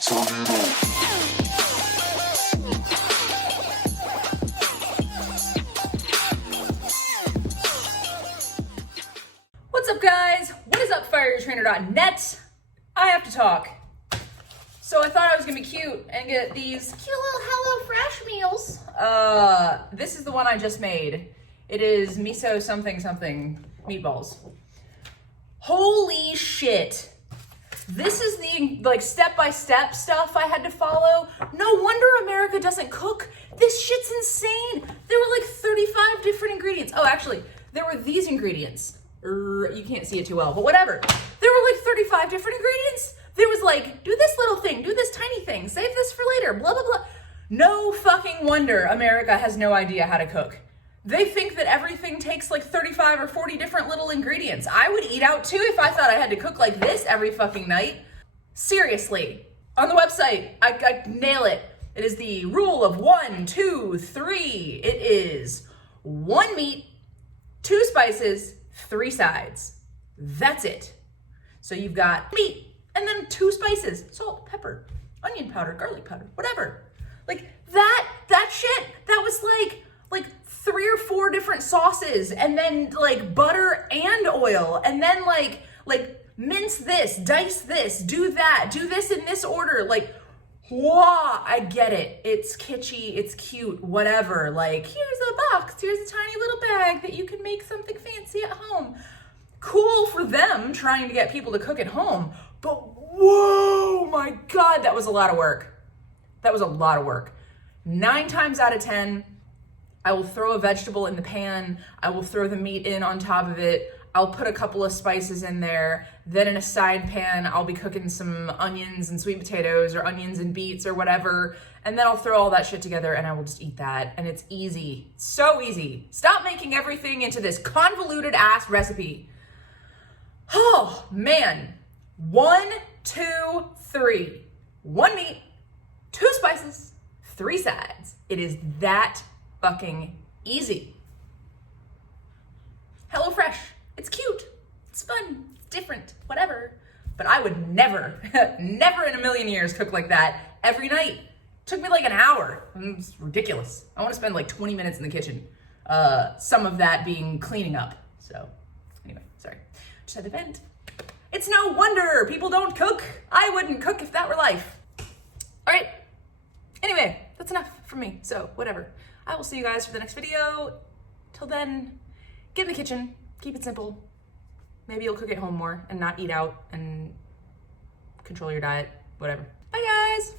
What's up, guys? What is up, FireYourTrainer.net? I have to talk. So I thought I was gonna be cute and get these cute little HelloFresh meals. This is the one I just made. It is miso something something meatballs. Holy shit. This is the like step-by-step stuff I had to follow. No wonder America doesn't cook. This shit's insane. There were like 35 different ingredients. Oh, actually, there were these ingredients. You can't see it too well, but whatever. There were like 35 different ingredients. There was like, do this little thing, do this tiny thing, save this for later, blah, blah, blah. No fucking wonder America has no idea how to cook. They think that everything takes like 35 or 40 different little ingredients. I would eat out too if I thought I had to cook like this every fucking night. Seriously, on the website, I nail it. It is the rule of 1, 2, 3. It is 1 meat, 2 spices, 3 sides. That's it. So you've got meat and then 2 spices, salt, pepper, onion powder, garlic powder, whatever. Like that shit, that was like 3 or 4 different sauces, and then like butter and oil, and then like mince this, dice this, do that, do this in this order. Like, wow, I get it. It's kitschy, it's cute, whatever. Like, here's a box, here's a tiny little bag that you can make something fancy at home. Cool for them trying to get people to cook at home, but whoa, my God, that was a lot of work. That was a lot of work. 9 times out of 10, I will throw a vegetable in the pan. I will throw the meat in on top of it. I'll put a couple of spices in there. Then in a side pan, I'll be cooking some onions and sweet potatoes or onions and beets or whatever. And then I'll throw all that shit together and I will just eat that. And it's easy, so easy. Stop making everything into this convoluted ass recipe. Oh man, 1, 2, 3. 1 meat, 2 spices, 3 sides. It is that fucking easy. HelloFresh, it's cute, it's fun, it's different, whatever. But I would never, never in a million years cook like that every night. It took me like an hour. It's ridiculous. I want to spend like 20 minutes in the kitchen. Some of that being cleaning up. So anyway, sorry. Just had to vent. It's no wonder people don't cook. I wouldn't cook if that were life. All right. Anyway, that's enough from me. So whatever. I will see you guys for the next video. Till then, get in the kitchen, keep it simple. Maybe you'll cook at home more and not eat out and control your diet, whatever. Bye, guys.